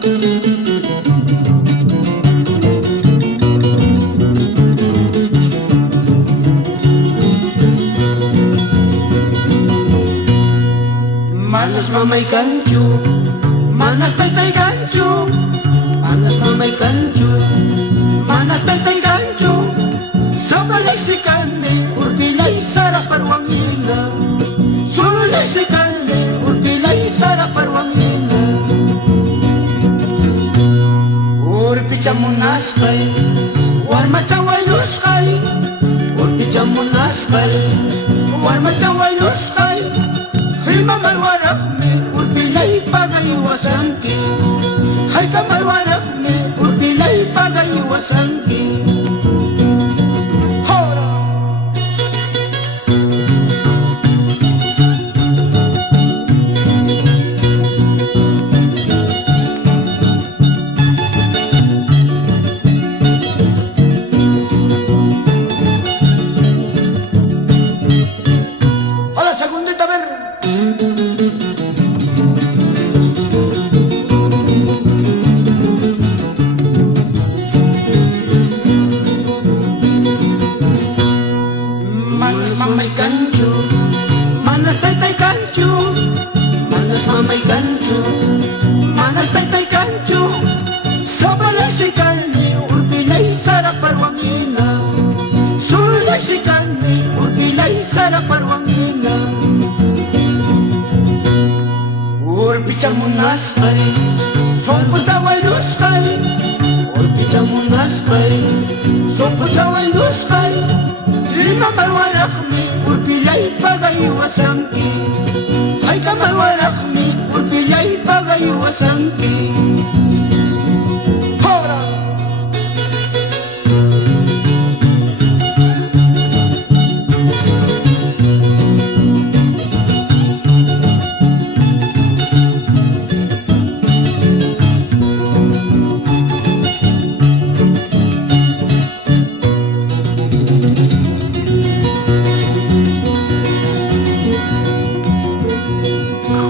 Manas mamay kanchu, manas taytay kanchu, manas mamay kanchu, manas taytay kanchu. Sa balay si kani, urbilay sarap parwangina. Sulay si kani, urbilay sarap parwangina. Urpicha munaskay, warma chaway luskay. Urpicha munaskay, warma chaway luskay. Himamal warakmi, urbilay pagayuwasanki. Hay kamal warakmi, urbilay pagayuwasanki. Hola, segundita, a ver. Manas mamay kanchu, manas taytay kanchu, manas mamay kanchu, manas taytay kanchu. Sa balay si kani, urbilay sarap parwangina. Sulay si kani, urbilay sarap parwangina. Urpicha munaskay, songkot saway luskay. Urpicha munaskay, songkot saway luskay. Lima malwarakmi, urbilay pagayuwasanki. Hay kamalwarakmi, urbilay pagayuwasanki. Hora!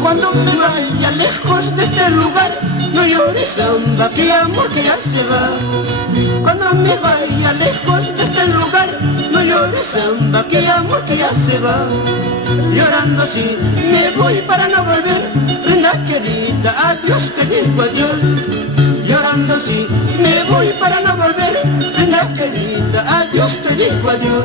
Cuando me vaya lejos de este lugar, no llores, samba, que amor que ya se va. Cuando me vaya lejos de este lugar, no llores, samba, que amor que ya se va. Llorando sí, me voy para no volver, prenda querida, adiós, te digo adiós. Llorando sí, me voy para no volver, prenda querida, adiós, te digo adiós.